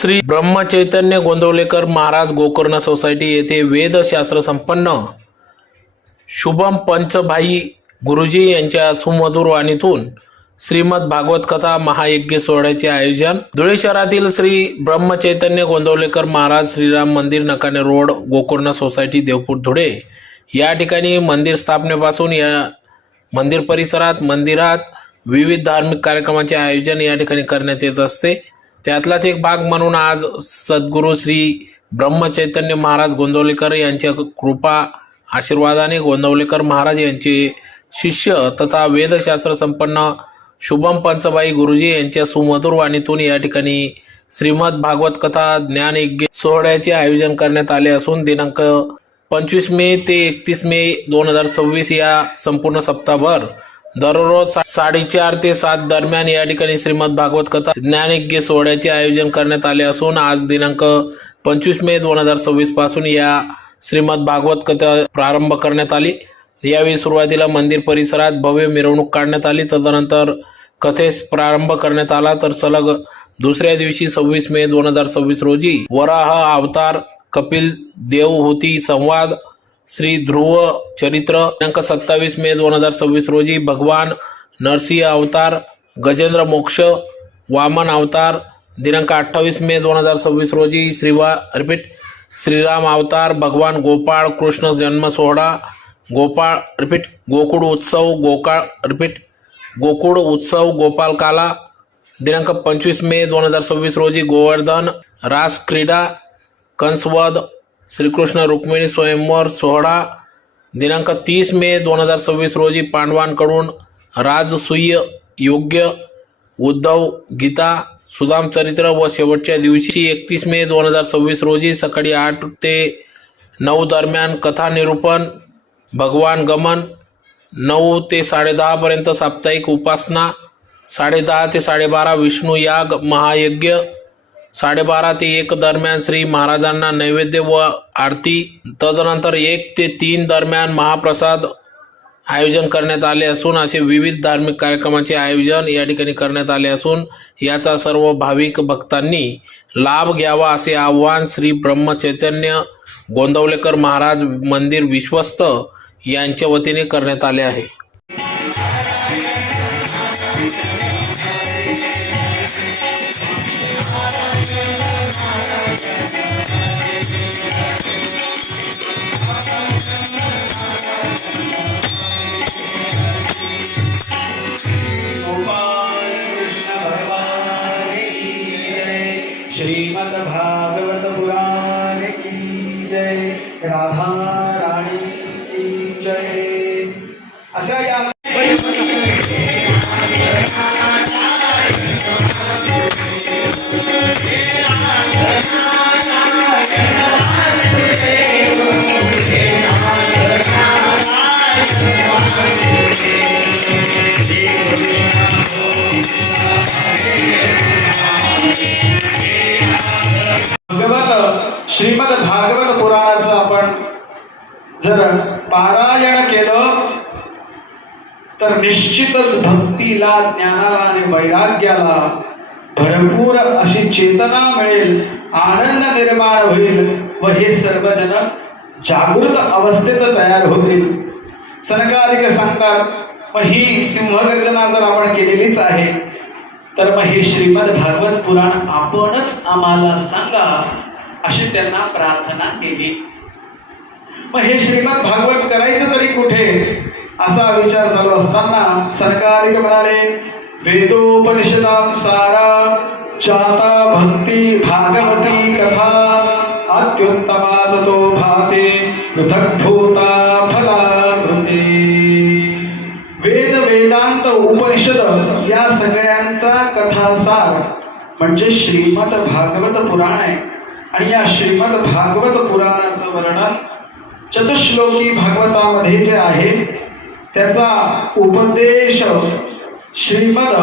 Shri Brahmachaitanya Gondavalekar Maharaj Gokarna society येथे वेदशास्त्र संपन्न शुभम पंचभाई गुरुजी यांच्या सुमधुर वाणीतून श्रीमद भागवत कथा महायज्ञ सोहळ्याचे आयोजन धुळे शहरातील श्री ब्रह्मचैतन्य गोंदवलेकर महाराज श्रीराम मंदिर नकाने रोड गोकर्ण सोसायटी देवपूर धुळे या ठिकाणी मंदिर स्थापनेपासून या मंदिर परिसरात मंदिरात विविध धार्मिक कार्यक्रमाचे आयोजन या ठिकाणी करण्यात येत असते। त्यातलाच एक भाग म्हणून आज सद्गुरू श्री ब्रह्मचैतन्य महाराज गोंदवलेकर यांच्या कृपा आशीर्वादाने गोंदवलेकर महाराज यांचे शिष्य तथा वेदशास्त्र संपन्न शुभम पंचभाई गुरुजी यांच्या सुमधुर वाणीतून या ठिकाणी श्रीमद भागवत कथा ज्ञानयज्ञ सोहळ्याचे आयोजन करण्यात आले असून दिनांक 25 मे ते 31 मे 2026 या संपूर्ण सप्ताहभर दररोज 4:30 ते 7 दरम्यान या ठिकाणी श्रीमद भागवत कथा ज्ञानयज्ञ सोहळ्याचे आयोजन करण्यात आले असून आज दिनांक 25 मे 2026 पासून या श्रीमद भागवत कथा प्रारंभ करण्यात आली। यावेळी सुरुवातीला मंदिर परिसरात भव्य मिरवणूक काढण्यात आली, तदनंतर कथेस प्रारंभ करण्यात आला, तर सलग दुसऱ्या दिवशी 26 मे 2026 रोजी वराह अवतार, कपिल देवहूती संवाद, श्री ध्रुव चरित्र, दिनांक 27 मे 2026 रोजी भगवान नरसिंह अवतार, गजेंद्र मोक्ष, वामन अवतार, दिनांक 28 मे 2026 रोजी श्रीराम अवतार, भगवान गोपाळ कृष्ण जन्म सोहळा, गोकुळ उत्सव गोपाल काला, दिनांक 25 मे 2026 रोजी गोवर्धन रास क्रीडा, कंसवध, श्रीकृष्ण रुक्मिणी स्वयंवर सोहळा, दिनांक 30 मे 2026 रोजी पांडवांकडून राजसूय योग्य, उद्धव गीता, सुदाम चरित्र व शेवटच्या दिवशी 31 मे 2026 रोजी सकाळी 8 ते 9 दरम्यान कथा निरूपण, भगवान गमन, 9 ते 10:30 पर्यंत साप्ताहिक उपासना, 10:30 ते 12:30 विष्णू याग महायज्ञ, 12:30 ते 1 दरम्यान श्री महाराजांना नैवेद्य व आरती, तदनंतर 1 ते 3 दरम्यान महाप्रसाद आयोजन करण्यात आले असून असे विविध धार्मिक कार्यक्रमाचे आयोजन या ठिकाणी करण्यात आले असून याचा सर्व भाविक भक्तांनी लाभ घ्यावा असे आवाहन श्री ब्रह्मचैतन्य गोंदवलेकर महाराज मंदिर विश्वस्त यांच्या वतीने करण्यात आले आहे। श्रीमद भागवत पुराण की जय, राधा राणी की जय। अशा या श्रीमद भागवत पुराणाचं आपण जर पारायण केलं तर निश्चितच भक्तीला, ज्ञानाला आणि वैराग्याला भरपूर अशी चेतना मिळेल, आनंद निर्माण होईल व हे सर्वजण जागृत अवस्थेत तयार होतील। सनकादिक सांगतात, मग ही सिंहगर्जना जर आपण केलेलीच आहे तर मग हे श्रीमद भागवत पुराण आपणच आम्हाला सांगा अशी त्यांना प्रार्थना केली। मग हे श्रीमद भागवत करायचं तरी कुठे असा विचार चालू असताना सनकादिक म्हणाले, वेदोपनिषदां सारा चाता भक्ती भागवती कथा अत्युत्तमात तो भाते पृथक्भूता फलाकृती। वेद वेदांत उपनिषद या सगळ्यांचा कथासार म्हणजे श्रीमद भागवत पुराण आहे आणि या श्रीमद भागवत पुराणाचं वर्णन चतुश्लोकी भागवतामध्ये जे आहे त्याचा उपदेश श्रीमद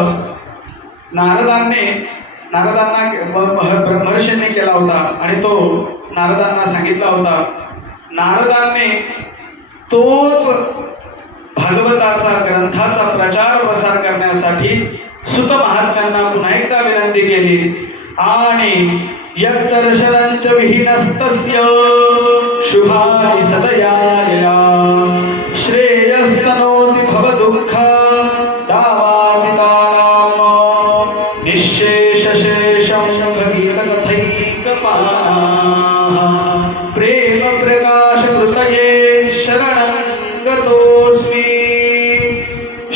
नारदांना ब्रह्मर्षींनी केला होता आणि तो नारदांना सांगितला होता। नारदांनी तोच भागवताचा ग्रंथाचा प्रचार प्रसार करण्यासाठी सुत महात्म्यांना पुन्हा एकदा विनंती केली आणि यद्दर्शनञ्च विहीनस्तस्य शुभानि सदयायया श्रेयस्तनोति भवदुःखा दावादितानां निःशेषशेषं भगीरथकथैकपानाः प्रेमप्रकाशकृतये शरणं गतोऽस्मि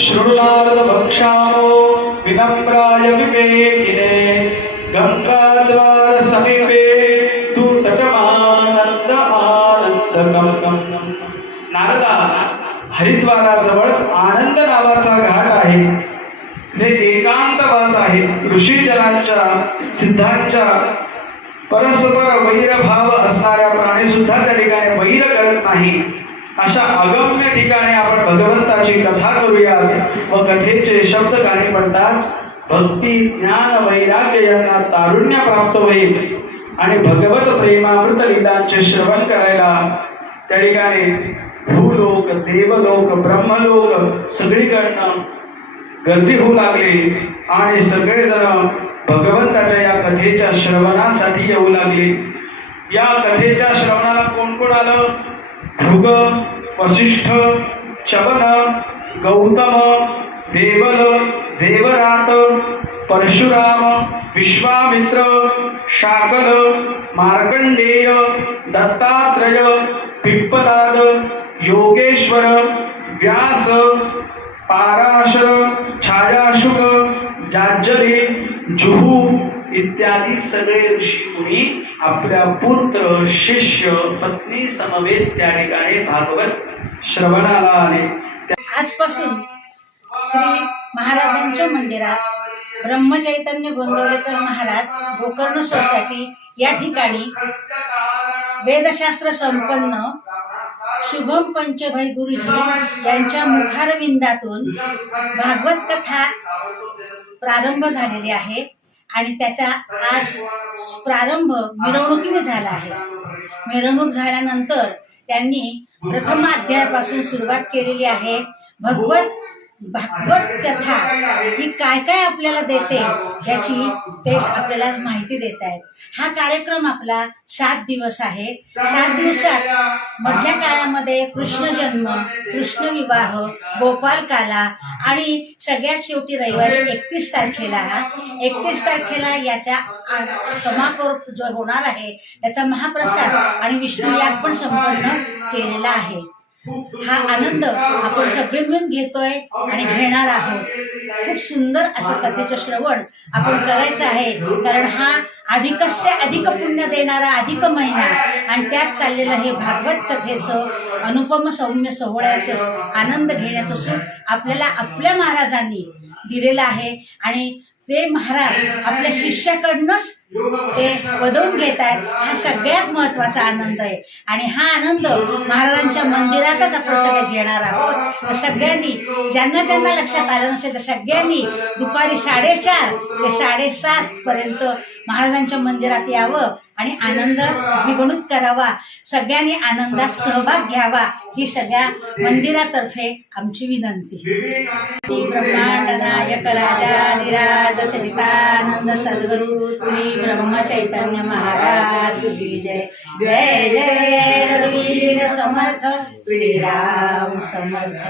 शृणुनारदभक्षामो विनम्राय विवेकिने गंगाद्वार समीपे तू तटमानंदकम नारदा हरिद्वाराजवळ आनंद नावाचा घाट आहे ते एकांतवास आहे ऋषीजनांच्या सिद्धांच्या परस्पर वैरभाव असणाऱ्या प्राणी सुद्धा त्या ठिकाणी वैर करत नाही अशा अगम्य ठिकाणी आपण भगवंताची कथा करूया व कथेचे शब्द गाणी म्हणताच भक्ती ज्ञान वैराग्य यांना तारुण्य प्राप्त होईल आणि भगवत प्रेमामृत लीलांचे श्रवण करायला त्या ठिकाणी भूलोक देवलोक ब्रह्मलोक सगळीकडनं गर्दी होऊ लागली आणि सगळेजण भगवंताच्या या कथेच्या श्रवणासाठी येऊ लागले या कथेच्या श्रवणाला कोण कोण आलं भृग वसिष्ठ चवन गौतम देवल देवरात परशुराम विश्वामित्र शाकल मार्कंडेय दत्तात्रय पिप्पलाद योगेश्वर व्यास पाराशर छायाशुक जाज्जली जुहू इत्यादी सगळे ऋषी मुनी आपल्या पुत्र शिष्य पत्नी समवेत त्या ठिकाणी भागवत श्रवणाला आले आजपासून श्री महाराजांच्या मंदिरात ब्रह्मचैतन्य गोंदवलेकर महाराज गोकर्ण सोसायटी या ठिकाणी वेदशास्त्र संपन्न शुभम पंचभाई गुरुजी यांच्या मुखारविंदातून भागवत कथा प्रारंभ झालेली आहे आणि त्याचा आज प्रारंभ मिरवणुकीने झाला आहे. मिरवणूक झाल्यानंतर त्यांनी प्रथम अध्यायापासून सुरुवात केलेली आहे. भागवत कथा ही काय काय आपल्याला देते याची ते आपल्याला माहिती देत आहेत. हा कार्यक्रम आपला 7 दिवस आहे. 7 दिवसात मधल्या काळामध्ये कृष्ण जन्म, कृष्ण विवाह, गोपालकाला आणि सगळ्यात शेवटी रविवारी 31 तारखेला याचा समारोप जो होणार आहे त्याचा महाप्रसाद आणि विष्णू याग पण संपन्न केलेला आहे. हा आनंद आपण सगळे मिळून घेतोय आणि घेणार आहोत. खूप सुंदर असं कथेचं श्रवण आपण करायचं आहे कारण हा अधिकस्य अधिक पुण्य देणारा अधिक महिना आणि त्यात चाललेलं हे भागवत कथेचं अनुपम सौम्य सोहळ्याचं आनंद घेण्याचं सुख आपल्याला आपल्या महाराजांनी दिलेलं आहे आणि ते महाराज आपल्या शिष्याकडनंच ते वदवून घेत आहेत. हा सगळ्यात महत्वाचा आनंद आहे आणि हा आनंद महाराजांच्या मंदिरातच आपण सगळे घेणार आहोत. तर सगळ्यांनी ज्यांना ज्यांना लक्षात आलं नसेल तर सगळ्यांनी दुपारी 4:30 ते 7:30 पर्यंत महाराजांच्या मंदिरात यावं आणि आनंद द्विगुणित करावा. सगळ्यांनी आनंदात सहभाग घ्यावा ही सगळ्या मंदिरातर्फे आमची विनंती. श्री ब्रह्मांड नायक राजाधिराज सचिदानंद सद्गुरु श्री ब्रह्म चैतन्य महाराज की जय. जय जय रघुवीर समर्थ श्रीराम समर्थ.